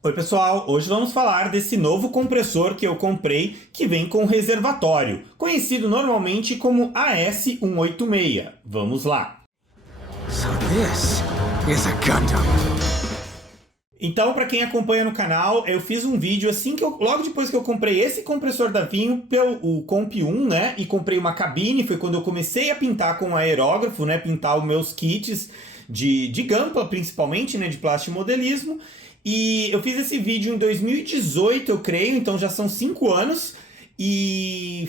Oi pessoal, hoje vamos falar desse novo compressor que eu comprei que vem com reservatório, conhecido normalmente como AS186. Vamos lá! So this is a Gundam. Então, para quem acompanha no canal, eu fiz um vídeo logo depois que eu comprei esse compressor da Vinho, o Comp 1, né? E comprei uma cabine, foi quando eu comecei a pintar com aerógrafo, né? Pintar os meus kits de Gunpla, principalmente, né? De plastimodelismo. E eu fiz esse vídeo em 2018, eu creio, então já são 5 anos. E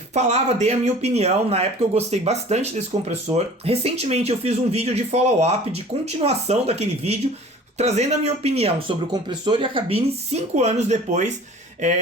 dei a minha opinião, na época eu gostei bastante desse compressor. Recentemente eu fiz um vídeo de follow-up, de continuação daquele vídeo, trazendo a minha opinião sobre o compressor e a cabine 5 anos depois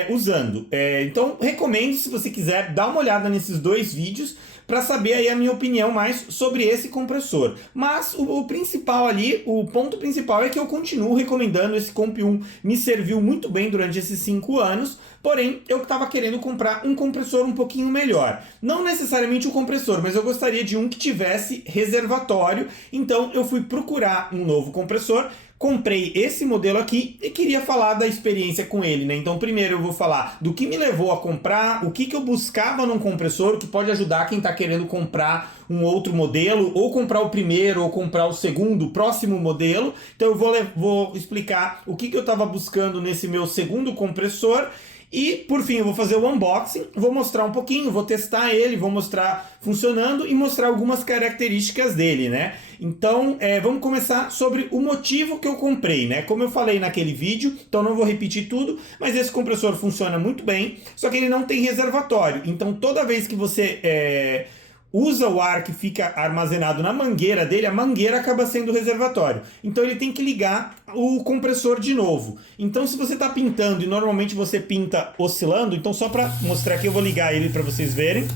usando. Então recomendo, se você quiser, dar uma olhada nesses dois vídeos para saber aí a minha opinião mais sobre esse compressor. Mas o principal ali, o ponto principal é que eu continuo recomendando esse Comp 1. Me serviu muito bem durante esses 5 anos, porém eu estava querendo comprar um compressor um pouquinho melhor. Não necessariamente um compressor, mas eu gostaria de um que tivesse reservatório, então eu fui procurar um novo compressor. Comprei esse modelo aqui e queria falar da experiência com ele, né? Então primeiro eu vou falar do que me levou a comprar, o que eu buscava num compressor, que pode ajudar quem está querendo comprar um outro modelo, ou comprar o primeiro, ou comprar o segundo, o próximo modelo. Então eu vou explicar o que eu estava buscando nesse meu segundo compressor. E por fim eu vou fazer o unboxing, vou mostrar um pouquinho, vou testar ele, vou mostrar funcionando e mostrar algumas características dele, né? Então vamos começar sobre o motivo que eu comprei, né? Como eu falei naquele vídeo, então não vou repetir tudo, mas esse compressor funciona muito bem, só que ele não tem reservatório. Então toda vez que você usa o ar que fica armazenado na mangueira dele, a mangueira acaba sendo o reservatório. Então ele tem que ligar o compressor de novo. Então se você está pintando e normalmente você pinta oscilando, então só para mostrar aqui eu vou ligar ele para vocês verem.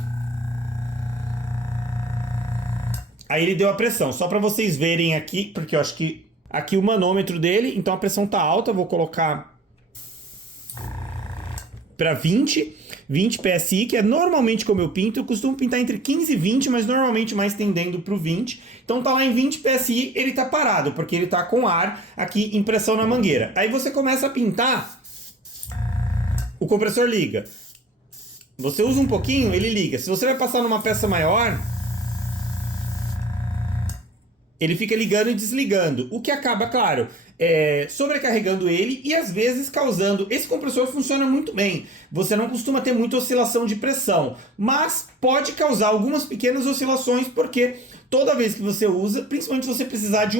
Aí ele deu a pressão, só para vocês verem aqui, porque eu acho que aqui o manômetro dele, então a pressão tá alta, vou colocar para 20 PSI, que é normalmente como eu pinto. Eu costumo pintar entre 15 e 20, mas normalmente mais tendendo para o 20. Então tá lá em 20 PSI, ele tá parado, porque ele tá com ar aqui em pressão na mangueira. Aí você começa a pintar, o compressor liga. Você usa um pouquinho, ele liga. Se você vai passar numa peça maior, ele fica ligando e desligando, o que acaba, claro, sobrecarregando ele e às vezes causando... Esse compressor funciona muito bem, você não costuma ter muita oscilação de pressão, mas pode causar algumas pequenas oscilações, porque toda vez que você usa, principalmente se você precisar de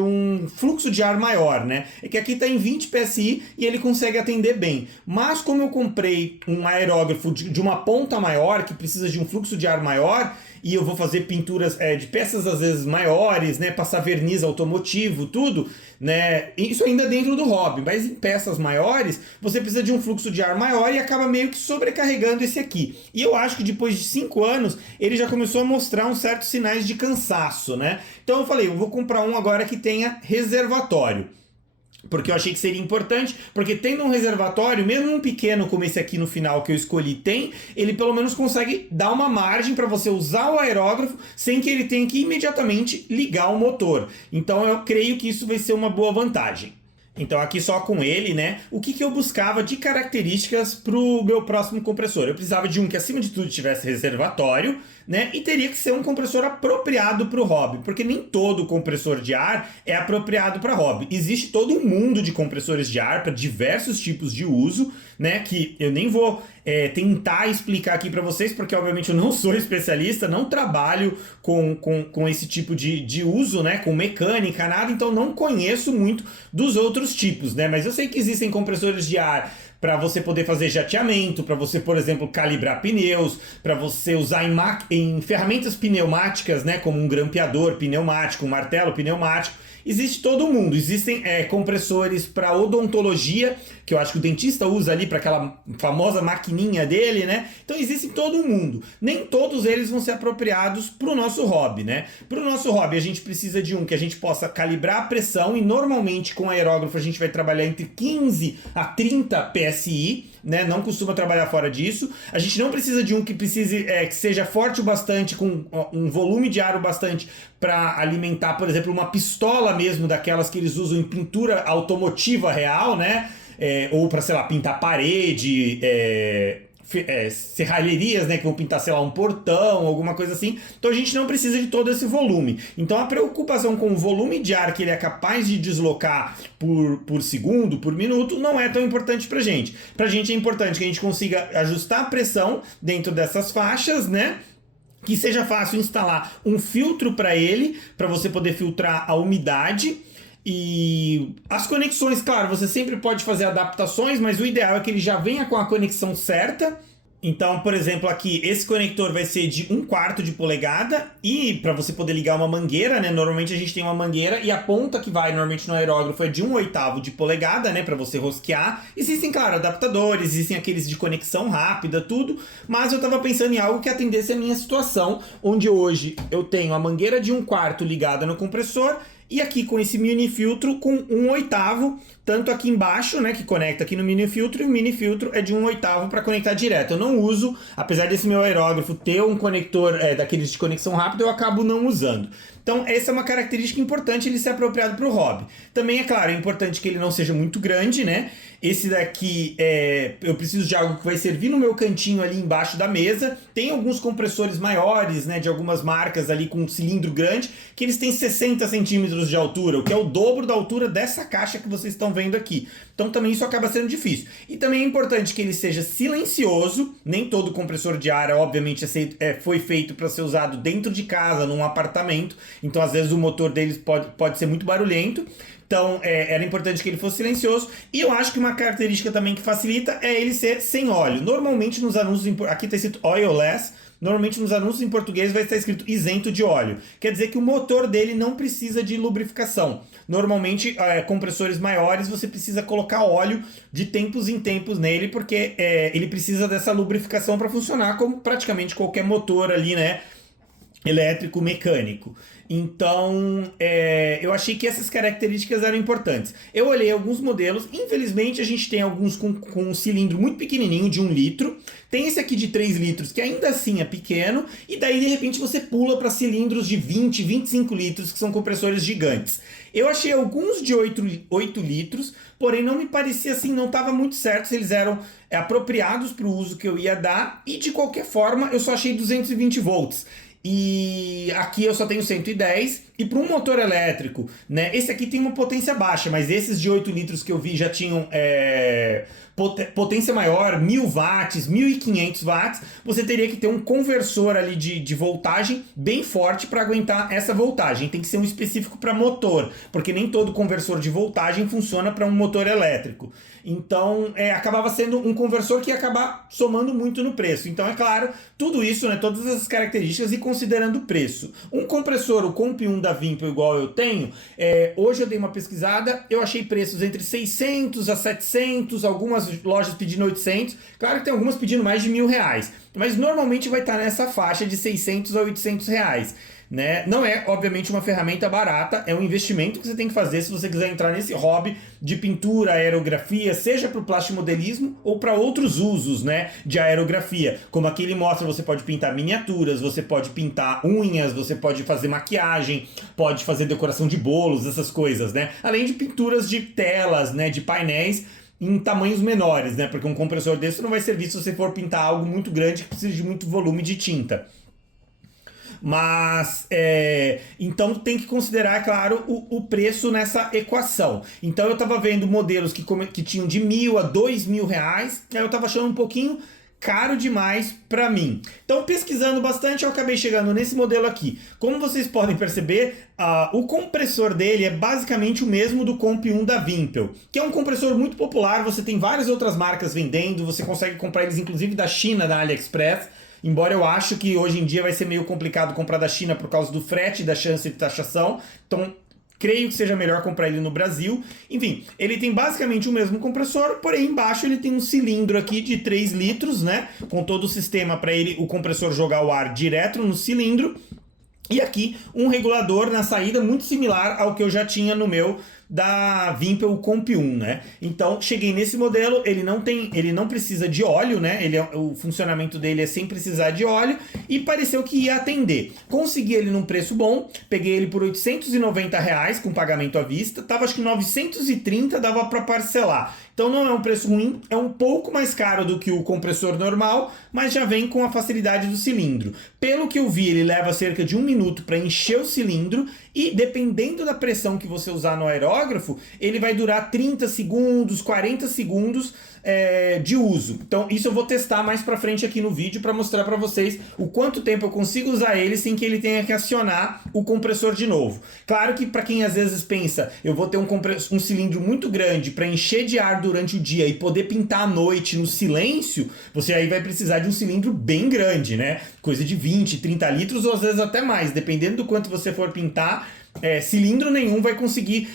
um fluxo de ar maior, né? É que aqui está em 20 PSI e ele consegue atender bem. Mas como eu comprei um aerógrafo de uma ponta maior, que precisa de um fluxo de ar maior, e eu vou fazer pinturas de peças às vezes maiores, né? Passar verniz automotivo, tudo, né? Isso ainda dentro do hobby, mas em peças maiores, você precisa de um fluxo de ar maior e acaba meio que sobrecarregando esse aqui. E eu acho que depois de 5 anos, ele já começou a mostrar uns certos sinais de cansaço, né? Então eu falei, eu vou comprar um agora que tenha reservatório, porque eu achei que seria importante, porque tendo um reservatório, mesmo um pequeno como esse aqui no final que eu escolhi tem, ele pelo menos consegue dar uma margem para você usar o aerógrafo sem que ele tenha que imediatamente ligar o motor. Então eu creio que isso vai ser uma boa vantagem. Então aqui só com ele, né, o que eu buscava de características para o meu próximo compressor? Eu precisava de um que acima de tudo tivesse reservatório, né, e teria que ser um compressor apropriado para o hobby, porque nem todo compressor de ar é apropriado para hobby. Existe todo um mundo de compressores de ar para diversos tipos de uso, né, que eu nem vou tentar explicar aqui para vocês, porque obviamente eu não sou especialista, não trabalho com esse tipo de uso, né, com mecânica, nada, então não conheço muito dos outros tipos, né, mas eu sei que existem compressores de ar para você poder fazer jateamento, para você, por exemplo, calibrar pneus, para você usar em ferramentas pneumáticas, né, como um grampeador pneumático, um martelo pneumático. Existe todo o mundo. Existem compressores para odontologia, que eu acho que o dentista usa ali para aquela famosa maquininha dele, né? Então existe todo o mundo. Nem todos eles vão ser apropriados para o nosso hobby, né? Para o nosso hobby a gente precisa de um que a gente possa calibrar a pressão, e normalmente com aerógrafo a gente vai trabalhar entre 15 a 30 PSI, né? Não costuma trabalhar fora disso. A gente não precisa de um que precise que seja forte o bastante, com um volume de ar o bastante para alimentar, por exemplo, uma pistola mesmo, daquelas que eles usam em pintura automotiva real, né? ou para, sei lá, pintar parede, serralherias, né, que vão pintar, sei lá, um portão, alguma coisa assim. Então a gente não precisa de todo esse volume. Então a preocupação com o volume de ar que ele é capaz de deslocar por segundo, por minuto, não é tão importante pra gente. Pra gente é importante que a gente consiga ajustar a pressão dentro dessas faixas, né? Que seja fácil instalar um filtro para ele, para você poder filtrar a umidade. E as conexões, claro, você sempre pode fazer adaptações, mas o ideal é que ele já venha com a conexão certa. Então, por exemplo, aqui, esse conector vai ser de 1/4 de polegada, e para você poder ligar uma mangueira, né, normalmente a gente tem uma mangueira e a ponta que vai normalmente no aerógrafo é de 1/8 de polegada, né, para você rosquear. Existem, claro, adaptadores, existem aqueles de conexão rápida, tudo, mas eu tava pensando em algo que atendesse a minha situação, onde hoje eu tenho a mangueira de 1/4 ligada no compressor, e aqui com esse mini filtro com 1/8, tanto aqui embaixo, né, que conecta aqui no mini filtro, e o mini filtro é de 1/8 para conectar direto. Eu não uso, apesar desse meu aerógrafo ter um conector daqueles de conexão rápida, eu acabo não usando. Então essa é uma característica importante, ele ser apropriado para o hobby. Também, é claro, é importante que ele não seja muito grande, né? Esse daqui, eu preciso de algo que vai servir no meu cantinho ali embaixo da mesa. Tem alguns compressores maiores, né, de algumas marcas ali com um cilindro grande, que eles têm 60 centímetros de altura, o que é o dobro da altura dessa caixa que vocês estão vendo aqui. Então também isso acaba sendo difícil. E também é importante que ele seja silencioso. Nem todo compressor de ar, obviamente, foi feito para ser usado dentro de casa, num apartamento. Então às vezes o motor deles pode ser muito barulhento. Então era importante que ele fosse silencioso. E eu acho que uma característica também que facilita é ele ser sem óleo. Normalmente nos anúncios, aqui está escrito oilless, normalmente nos anúncios em português vai estar escrito isento de óleo. Quer dizer que o motor dele não precisa de lubrificação. Normalmente, compressores maiores, você precisa colocar óleo de tempos em tempos nele, porque ele precisa dessa lubrificação para funcionar como praticamente qualquer motor ali, né, elétrico, mecânico. Então, eu achei que essas características eram importantes. Eu olhei alguns modelos, infelizmente a gente tem alguns com um cilindro muito pequenininho, de 1 litro. Tem esse aqui de 3 litros, que ainda assim é pequeno, e daí de repente você pula para cilindros de 20, 25 litros, que são compressores gigantes. Eu achei alguns de 8 litros, porém não me parecia assim, não estava muito certo se eles eram apropriados para o uso que eu ia dar, e de qualquer forma eu só achei 220 volts. E aqui eu só tenho 110, e para um motor elétrico, né, esse aqui tem uma potência baixa, mas esses de 8 litros que eu vi já tinham potência maior, 1000 watts, 1500 watts. Você teria que ter um conversor ali de voltagem bem forte para aguentar essa voltagem. Tem que ser um específico para motor, porque nem todo conversor de voltagem funciona para um motor elétrico. Então acabava sendo um conversor que ia acabar somando muito no preço. Então é claro, tudo isso, né, todas essas características, e considerando o preço. Um compressor, o Comp 1 da Wimpel, igual eu tenho, hoje eu dei uma pesquisada, eu achei preços entre 600 a 700, algumas lojas pedindo 800, claro que tem algumas pedindo mais de R$1.000, mas normalmente vai estar nessa faixa de 600 a 800 reais. Né? Não é, obviamente, uma ferramenta barata, é um investimento que você tem que fazer se você quiser entrar nesse hobby de pintura, aerografia, seja para o plastimodelismo ou para outros usos, né, de aerografia. Como aqui ele mostra, você pode pintar miniaturas, você pode pintar unhas, você pode fazer maquiagem, pode fazer decoração de bolos, essas coisas, né? Além de pinturas de telas, né, de painéis em tamanhos menores, né? Porque um compressor desse não vai servir se você for pintar algo muito grande que precisa de muito volume de tinta. Mas, então tem que considerar, claro, o preço nessa equação. Então eu estava vendo modelos que tinham de R$1.000 a R$2.000, aí eu estava achando um pouquinho caro demais para mim. Então, pesquisando bastante, eu acabei chegando nesse modelo aqui. Como vocês podem perceber, o compressor dele é basicamente o mesmo do Comp 1 da Wimpel, que é um compressor muito popular. Você tem várias outras marcas vendendo, você consegue comprar eles inclusive da China, da AliExpress. Embora eu acho que hoje em dia vai ser meio complicado comprar da China por causa do frete e da chance de taxação. Então, creio que seja melhor comprar ele no Brasil. Enfim, ele tem basicamente o mesmo compressor, porém embaixo ele tem um cilindro aqui de 3 litros, né? Com todo o sistema para o compressor jogar o ar direto no cilindro. E aqui um regulador na saída muito similar ao que eu já tinha no meu da Wimpel Comp 1, né? Então, cheguei nesse modelo, ele não precisa de óleo, né? O funcionamento dele é sem precisar de óleo e pareceu que ia atender. Consegui ele num preço bom, peguei ele por R$890 com pagamento à vista, tava acho que 930, dava para parcelar. Então não é um preço ruim, é um pouco mais caro do que o compressor normal, mas já vem com a facilidade do cilindro. Pelo que eu vi, ele leva cerca de 1 minuto para encher o cilindro e dependendo da pressão que você usar no aerógrafo, ele vai durar 30 segundos, 40 segundos de uso. Então isso eu vou testar mais pra frente aqui no vídeo para mostrar para vocês o quanto tempo eu consigo usar ele sem que ele tenha que acionar o compressor de novo. Claro que para quem às vezes pensa, eu vou ter um cilindro muito grande para encher de ar durante o dia e poder pintar à noite no silêncio, você aí vai precisar de um cilindro bem grande, né? Coisa de 20, 30 litros ou às vezes até mais, dependendo do quanto você for pintar. Cilindro nenhum vai conseguir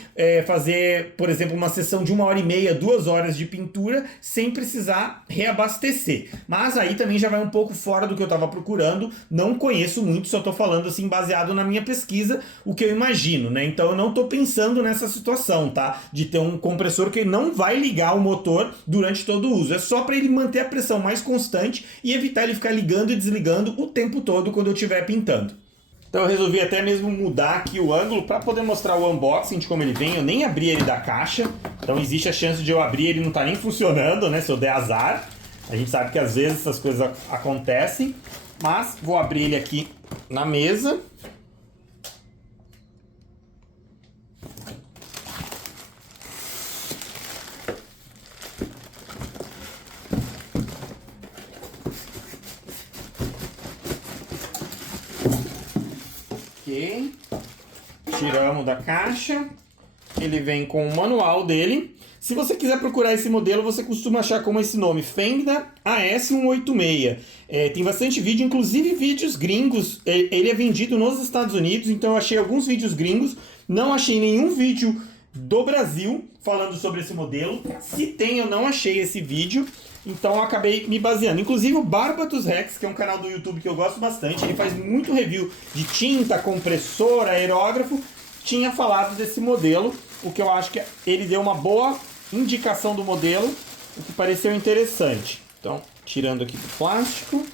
fazer, por exemplo, uma sessão de 1h30, 2 horas de pintura sem precisar reabastecer. Mas aí também já vai um pouco fora do que eu estava procurando. Não conheço muito, só estou falando assim baseado na minha pesquisa, o que eu imagino, né? Então eu não estou pensando nessa situação, tá? De ter um compressor que não vai ligar o motor durante todo o uso. É só para ele manter a pressão mais constante e evitar ele ficar ligando e desligando o tempo todo quando eu estiver pintando. Então eu resolvi até mesmo mudar aqui o ângulo para poder mostrar o unboxing de como ele vem. Eu nem abri ele da caixa, então existe a chance de eu abrir ele não tá nem funcionando, né? Se eu der azar. A gente sabe que às vezes essas coisas acontecem. Mas vou abrir ele aqui na mesa. Ok, tiramos da caixa, ele vem com o manual dele. Se você quiser procurar esse modelo, você costuma achar como esse nome, Fenda AS186. Tem bastante vídeo, inclusive vídeos gringos. Ele é vendido nos Estados Unidos, então eu achei alguns vídeos gringos. Não achei nenhum vídeo do Brasil falando sobre esse modelo. Se tem, eu não achei esse vídeo. Então eu acabei me baseando. Inclusive o Barbatos Rex, que é um canal do YouTube que eu gosto bastante, ele faz muito review de tinta, compressor, aerógrafo, tinha falado desse modelo, o que eu acho que ele deu uma boa indicação do modelo, o que pareceu interessante. Então, tirando aqui do plástico.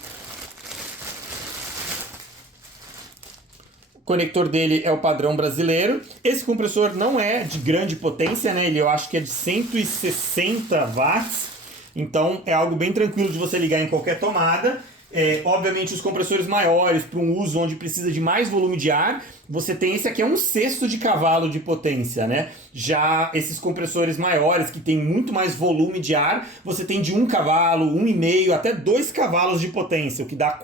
O conector dele é o padrão brasileiro. Esse compressor não é de grande potência, né? Eu acho que é de 160 watts. Então é algo bem tranquilo de você ligar em qualquer tomada. Obviamente os compressores maiores para um uso onde precisa de mais volume de ar, você tem esse aqui é 1/6 de cavalo de potência, né? Já esses compressores maiores que tem muito mais volume de ar, você tem de 1 cavalo, 1,5 até 2 cavalos de potência, o que dá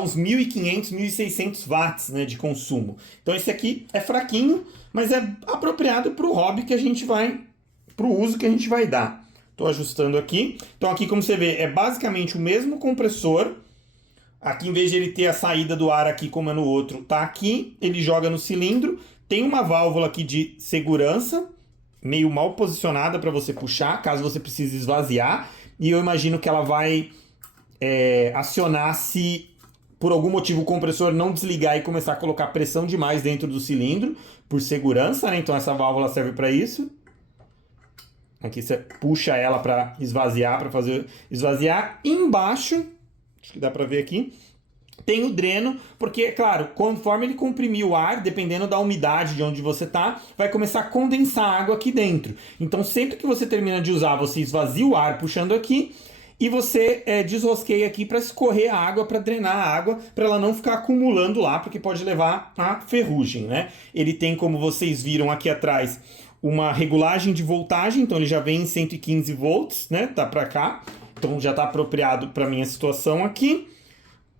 uns 1.500, 1.600 watts, né, de consumo. Então esse aqui é fraquinho, mas é apropriado para o hobby que a gente vai, para o uso que a gente vai dar. Estou ajustando aqui. Então aqui, como você vê, é basicamente o mesmo compressor. Aqui, em vez de ele ter a saída do ar aqui como é no outro, tá aqui. Ele joga no cilindro. Tem uma válvula aqui de segurança, meio mal posicionada para você puxar, caso você precise esvaziar. E eu imagino que ela vai acionar se por algum motivo o compressor não desligar e começar a colocar pressão demais dentro do cilindro, por segurança, né? Então essa válvula serve para isso. Aqui você puxa ela para esvaziar, para fazer esvaziar. E embaixo, acho que dá para ver aqui, tem o dreno, porque, claro, conforme ele comprimir o ar, dependendo da umidade de onde você tá, vai começar a condensar água aqui dentro. Então, sempre que você termina de usar, você esvazia o ar puxando aqui e você desrosqueia aqui para escorrer a água, para drenar a água, para ela não ficar acumulando lá, porque pode levar a ferrugem, né? Ele tem, como vocês viram aqui atrás, uma regulagem de voltagem, então ele já vem em 115 volts, né? Tá para cá, então já tá apropriado para minha situação aqui.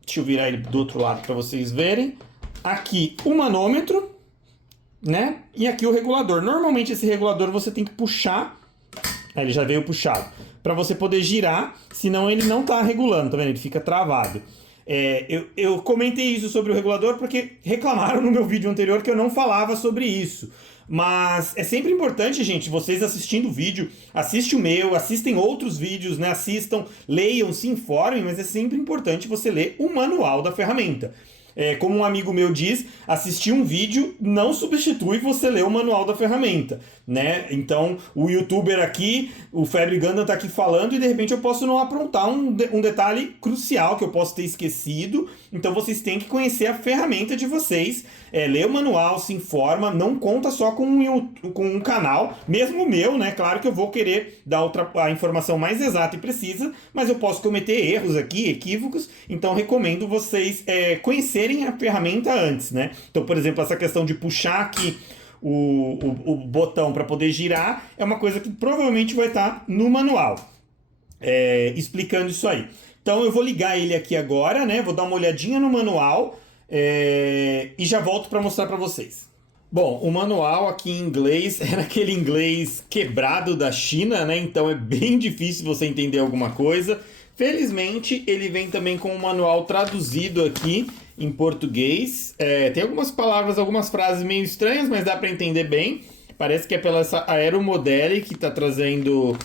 Deixa eu virar ele do outro lado para vocês verem. Aqui o manômetro, né? E aqui o regulador. Normalmente esse regulador você tem que puxar, ele já veio puxado, para você poder girar, senão ele não tá regulando, tá vendo? Ele fica travado. Eu comentei isso sobre o regulador porque reclamaram no meu vídeo anterior que eu não falava sobre isso. Mas é sempre importante, gente, vocês assistindo o vídeo, assistem o meu, assistem outros vídeos, né? Assistam, leiam, se informem, mas é sempre importante você ler o manual da ferramenta. como um amigo meu diz, assistir um vídeo não substitui você ler o manual da ferramenta, né? Então, o youtuber aqui, o Febre Gundam tá aqui falando e de repente eu posso não aprontar um detalhe crucial que eu posso ter esquecido. Então, vocês têm que conhecer a ferramenta de vocês, ler o manual, se informa, não conta só com um canal, mesmo o meu, né? Claro que eu vou querer dar a informação mais exata e precisa, mas eu posso cometer erros aqui, equívocos, então recomendo vocês conhecerem a ferramenta antes, né? Então, por exemplo, essa questão de puxar aqui o botão para poder girar é uma coisa que provavelmente vai estar no manual, explicando isso aí. Então eu vou ligar ele aqui agora, né? Vou dar uma olhadinha no manual e já volto para mostrar para vocês. Bom, o manual aqui em inglês era aquele inglês quebrado da China, né? Então é bem difícil você entender alguma coisa. Felizmente, ele vem também com o manual traduzido aqui em português. Tem algumas palavras, algumas frases meio estranhas, mas dá para entender bem. Parece que é pela essa Aeromodele que está trazendo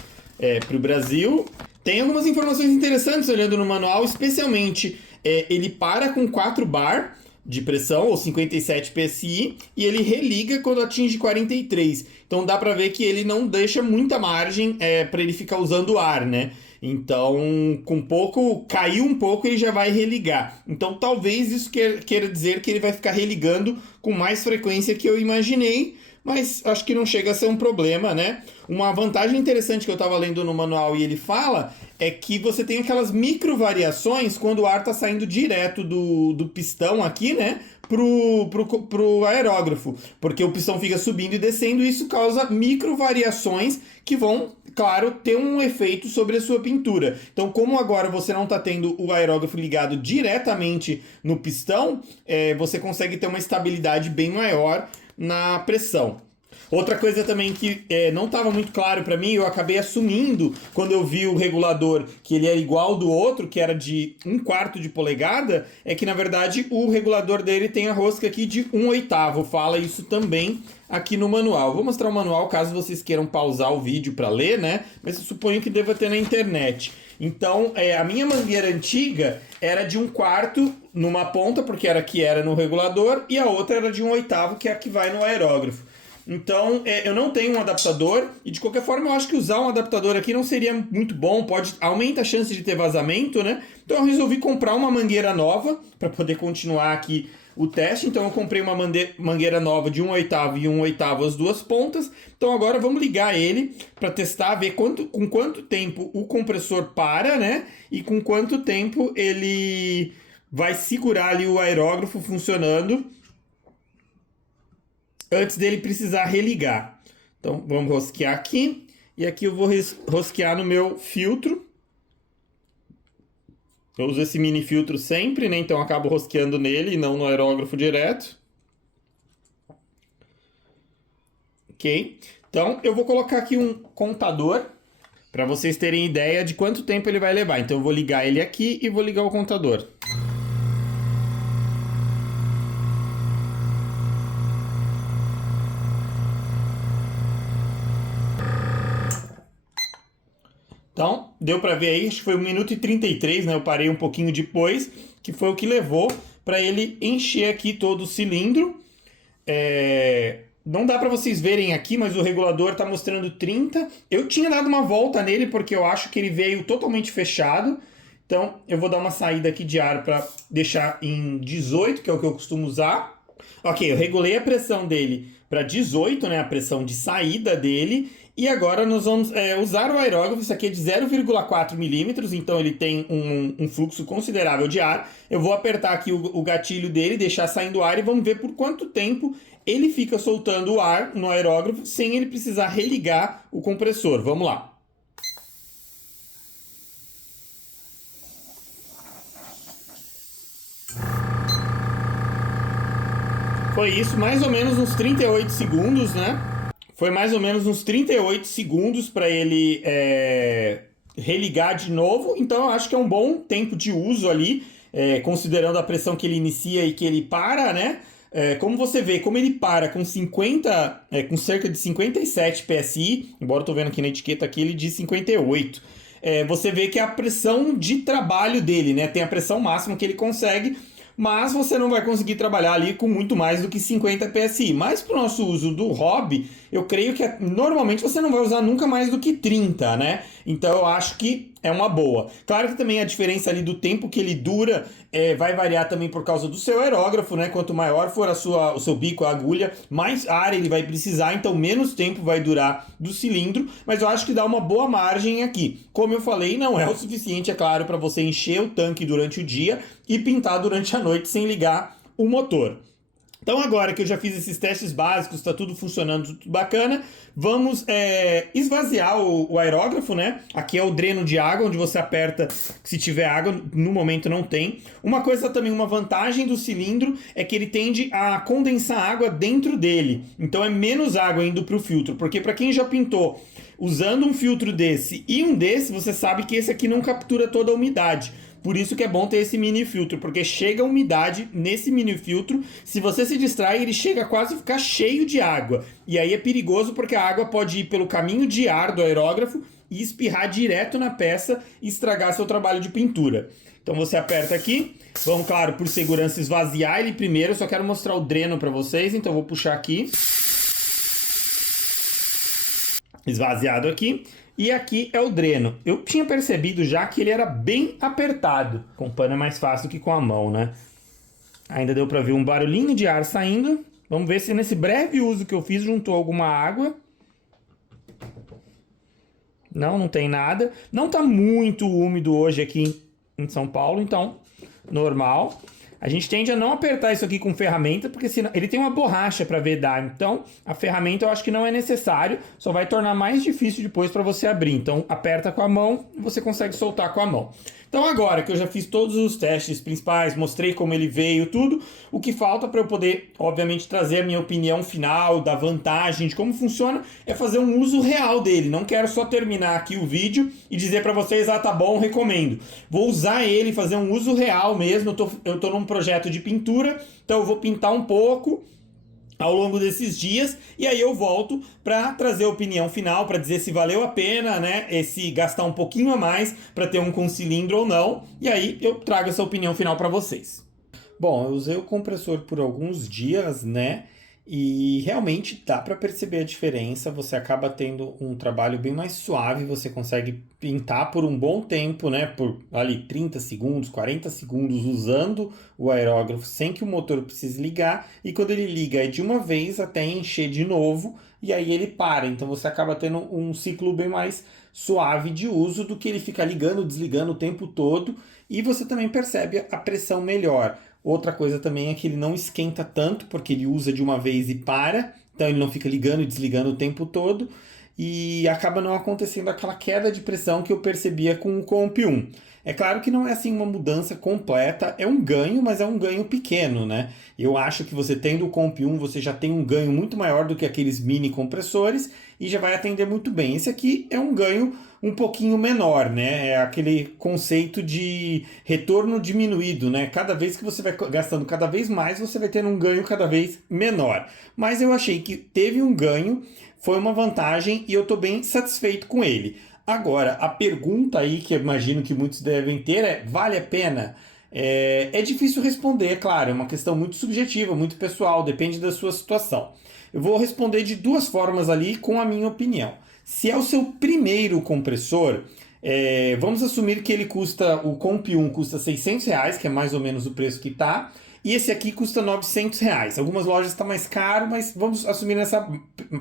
para o Brasil. Tem algumas informações interessantes olhando no manual, especialmente ele para com 4 bar de pressão, ou 57 PSI, e ele religa quando atinge 43. Então dá para ver que ele não deixa muita margem para ele ficar usando ar, né? Então, com pouco, caiu um pouco, ele já vai religar. Então, talvez isso queira dizer que ele vai ficar religando com mais frequência que eu imaginei, mas acho que não chega a ser um problema, né? Uma vantagem interessante que eu estava lendo no manual e ele fala é que você tem aquelas micro variações quando o ar está saindo direto do pistão aqui, né? Pro aerógrafo, porque o pistão fica subindo e descendo e isso causa micro variações que vão, claro, ter um efeito sobre a sua pintura. Então, como agora você não está tendo o aerógrafo ligado diretamente no pistão, você consegue ter uma estabilidade bem maior na pressão. Outra coisa também que não estava muito claro para mim, eu acabei assumindo quando eu vi o regulador que ele era igual do outro, que era de 1/4 de polegada, é que na verdade o regulador dele tem a rosca aqui de 1/8, fala isso também aqui no manual. Vou mostrar o manual caso vocês queiram pausar o vídeo para ler, né? Mas eu suponho que deva ter na internet. Então, a minha mangueira antiga era de 1/4 numa ponta, porque era a que era no regulador, e a outra era de 1/8, que é a que vai no aerógrafo. Então, eu não tenho um adaptador, e de qualquer forma eu acho que usar um adaptador aqui não seria muito bom, aumenta a chance de ter vazamento, né? Então eu resolvi comprar uma mangueira nova, para poder continuar aqui o teste. Então eu comprei uma mangueira nova de 1/8 e 1/8 as duas pontas. Então agora vamos ligar ele para testar, ver com quanto tempo o compressor para, né? E com quanto tempo ele vai segurar ali o aerógrafo funcionando antes dele precisar religar. Então vamos rosquear aqui. E aqui eu vou rosquear no meu filtro. Eu uso esse mini filtro sempre, né? Então eu acabo rosqueando nele e não no aerógrafo direto. Ok? Então eu vou colocar aqui um contador para vocês terem ideia de quanto tempo ele vai levar. Então eu vou ligar ele aqui e vou ligar o contador. Então, deu para ver aí, acho que foi 1 minuto e 33, né? Eu parei um pouquinho depois, que foi o que levou para ele encher aqui todo o cilindro. Não dá para vocês verem aqui, mas o regulador está mostrando 30. Eu tinha dado uma volta nele, porque eu acho que ele veio totalmente fechado. Então, eu vou dar uma saída aqui de ar para deixar em 18, que é o que eu costumo usar. Ok, eu regulei a pressão dele para 18, né? A pressão de saída dele. E agora nós vamos usar o aerógrafo. Isso aqui é de 0,4 milímetros, então ele tem um fluxo considerável de ar. Eu vou apertar aqui o gatilho dele, deixar saindo ar e vamos ver por quanto tempo ele fica soltando o ar no aerógrafo sem ele precisar religar o compressor. Vamos lá. Foi isso, mais ou menos uns 38 segundos, né? Foi mais ou menos uns 38 segundos para ele religar de novo. Então eu acho que é um bom tempo de uso ali, considerando a pressão que ele inicia e que ele para, né? Como você vê, como ele para com com cerca de 57 PSI, embora eu estou vendo aqui na etiqueta aqui, ele diz 58. Você vê que é a pressão de trabalho dele, né? Tem a pressão máxima que ele consegue. mas você não vai conseguir trabalhar ali com muito mais do que 50 PSI. Mas para o nosso uso do hobby, eu creio que normalmente você não vai usar nunca mais do que 30, né? Então eu acho que é uma boa. Claro que também a diferença ali do tempo que ele dura vai variar também por causa do seu aerógrafo, né? Quanto maior for o seu bico, a agulha, mais ar ele vai precisar, então menos tempo vai durar do cilindro, mas eu acho que dá uma boa margem aqui. Como eu falei, não é o suficiente, é claro, para você encher o tanque durante o dia e pintar durante a noite sem ligar o motor. Então agora que eu já fiz esses testes básicos, está tudo funcionando, tudo bacana, vamos esvaziar o aerógrafo, né? Aqui é o dreno de água, onde você aperta se tiver água, no momento não tem. Uma coisa também, uma vantagem do cilindro é que ele tende a condensar água dentro dele. Então é menos água indo para o filtro, porque para quem já pintou usando um filtro desse e um desse, você sabe que esse aqui não captura toda a umidade. Por isso que é bom ter esse mini filtro, porque chega a umidade nesse mini filtro, se você se distrai, ele chega a quase ficar cheio de água. E aí é perigoso porque a água pode ir pelo caminho de ar do aerógrafo e espirrar direto na peça e estragar seu trabalho de pintura. Então você aperta aqui, vamos, claro, por segurança esvaziar ele primeiro, eu só quero mostrar o dreno para vocês, então eu vou puxar aqui. Esvaziado aqui. E aqui é o dreno. Eu tinha percebido já que ele era bem apertado. Com o pano é mais fácil que com a mão, né? Ainda deu para ver um barulhinho de ar saindo. Vamos ver se nesse breve uso que eu fiz juntou alguma água. Não tem nada. Não tá muito úmido hoje aqui em São Paulo, então normal. A gente tende a não apertar isso aqui com ferramenta, porque senão ele tem uma borracha para vedar. Então, a ferramenta eu acho que não é necessário, só vai tornar mais difícil depois para você abrir. Então, aperta com a mão e você consegue soltar com a mão. Então, agora que eu já fiz todos os testes principais, mostrei como ele veio, tudo, o que falta para eu poder, obviamente, trazer a minha opinião final, da vantagem, de como funciona, é fazer um uso real dele. Não quero só terminar aqui o vídeo e dizer para vocês, tá bom, recomendo. Vou usar ele, fazer um uso real mesmo. Eu tô num projeto de pintura, então eu vou pintar um pouco ao longo desses dias, e aí eu volto para trazer a opinião final, para dizer se valeu a pena, né, esse gastar um pouquinho a mais para ter um com cilindro ou não, e aí eu trago essa opinião final para vocês. Bom, eu usei o compressor por alguns dias, né, e realmente dá para perceber a diferença, você acaba tendo um trabalho bem mais suave, você consegue pintar por um bom tempo, né, por ali 30 segundos, 40 segundos usando o aerógrafo sem que o motor precise ligar, e quando ele liga é de uma vez até encher de novo, e aí ele para, então você acaba tendo um ciclo bem mais suave de uso do que ele ficar ligando, desligando o tempo todo, e você também percebe a pressão melhor. Outra coisa também é que ele não esquenta tanto, porque ele usa de uma vez e para, então ele não fica ligando e desligando o tempo todo, e acaba não acontecendo aquela queda de pressão que eu percebia com o Comp 1. É claro que não é assim uma mudança completa, é um ganho, mas é um ganho pequeno, né? Eu acho que você tendo o Comp 1, você já tem um ganho muito maior do que aqueles mini compressores e já vai atender muito bem. Esse aqui é um ganho um pouquinho menor, né? É aquele conceito de retorno diminuído, né? Cada vez que você vai gastando cada vez mais, você vai tendo um ganho cada vez menor. Mas eu achei que teve um ganho, foi uma vantagem e eu estou bem satisfeito com ele. Agora, a pergunta aí que eu imagino que muitos devem ter é: vale a pena? É difícil responder, é claro, é uma questão muito subjetiva, muito pessoal, depende da sua situação. Eu vou responder de duas formas ali com a minha opinião. Se é o seu primeiro compressor, vamos assumir que ele o Comp 1 custa R$600, que é mais ou menos o preço que está, e esse aqui custa R$900. Algumas lojas está mais caro, mas vamos assumir nessa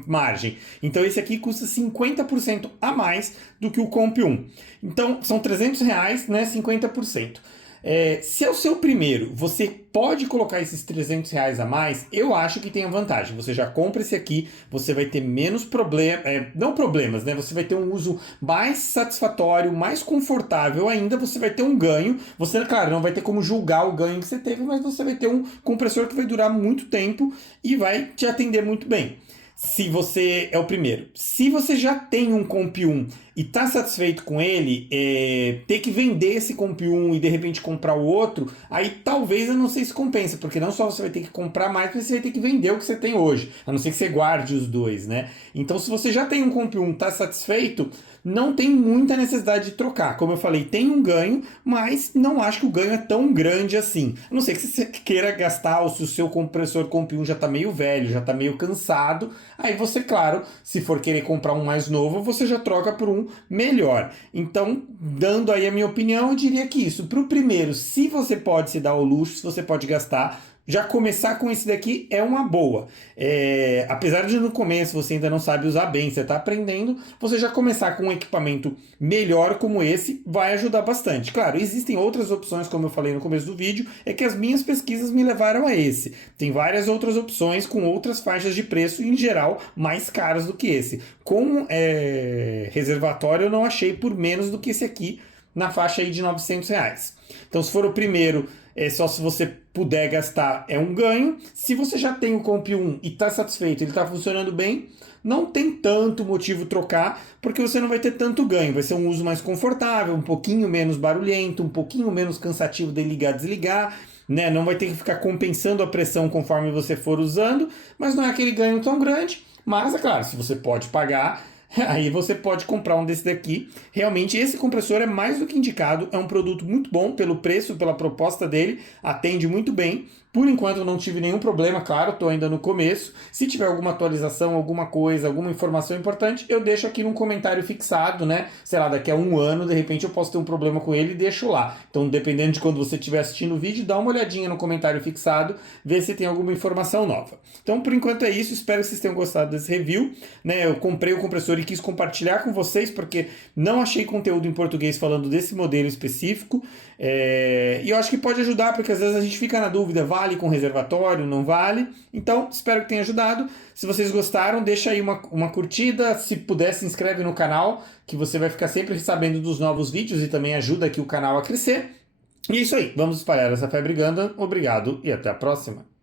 margem. Então esse aqui custa 50% a mais do que o Comp 1. Então são R$300, né, 50%. Se é o seu primeiro, você pode colocar esses R$300 a mais, eu acho que tem a vantagem. Você já compra esse aqui, você vai ter menos não problemas, né? Você vai ter um uso mais satisfatório, mais confortável ainda, você vai ter um ganho. Você, claro, não vai ter como julgar o ganho que você teve, mas você vai ter um compressor que vai durar muito tempo e vai te atender muito bem. Se você é o primeiro. Se você já tem um Comp 1 e tá satisfeito com ele, ter que vender esse Comp 1 e de repente comprar o outro, aí talvez eu não sei se compensa, porque não só você vai ter que comprar mais, mas você vai ter que vender o que você tem hoje, a não ser que você guarde os dois, né? Então se você já tem um Comp 1 e tá satisfeito, não tem muita necessidade de trocar. Como eu falei, tem um ganho, mas não acho que o ganho é tão grande assim. A não ser que você queira gastar, ou se o seu compressor Comp 1 já está meio velho, já está meio cansado, aí você, claro, se for querer comprar um mais novo, você já troca por um melhor. Então, dando aí a minha opinião, eu diria que isso. Para o primeiro, se você pode se dar ao luxo, se você pode gastar, já começar com esse daqui é uma boa. Apesar de no começo você ainda não sabe usar bem, você está aprendendo, você já começar com um equipamento melhor como esse vai ajudar bastante. Claro, existem outras opções, como eu falei no começo do vídeo, é que as minhas pesquisas me levaram a esse. Tem várias outras opções com outras faixas de preço, em geral, mais caras do que esse. Com reservatório eu não achei por menos do que esse aqui, na faixa aí de R$900. Então se for o primeiro, só se você puder gastar, é um ganho. Se você já tem o Comp 1 e está satisfeito, ele está funcionando bem, não tem tanto motivo trocar, porque você não vai ter tanto ganho. Vai ser um uso mais confortável, um pouquinho menos barulhento, um pouquinho menos cansativo de ligar e desligar, né? Não vai ter que ficar compensando a pressão conforme você for usando, mas não é aquele ganho tão grande. Mas, é claro, se você pode pagar, aí você pode comprar um desse daqui. Realmente esse compressor é mais do que indicado, é um produto muito bom pelo preço, pela proposta dele, atende muito bem. Por enquanto eu não tive nenhum problema, claro, estou ainda no começo. Se tiver alguma atualização, alguma coisa, alguma informação importante, eu deixo aqui num comentário fixado, né? Sei lá, daqui a um ano, de repente eu posso ter um problema com ele e deixo lá. Então, dependendo de quando você estiver assistindo o vídeo, dá uma olhadinha no comentário fixado, vê se tem alguma informação nova. Então, por enquanto é isso, espero que vocês tenham gostado desse review, né? Eu comprei o compressor e quis compartilhar com vocês, porque não achei conteúdo em português falando desse modelo específico, e eu acho que pode ajudar, porque às vezes a gente fica na dúvida, vale com reservatório, não vale? Então, espero que tenha ajudado. Se vocês gostaram, deixa aí uma curtida, se puder, se inscreve no canal, que você vai ficar sempre sabendo dos novos vídeos e também ajuda aqui o canal a crescer. E é isso aí, vamos espalhar essa febre Gundam. Obrigado e até a próxima.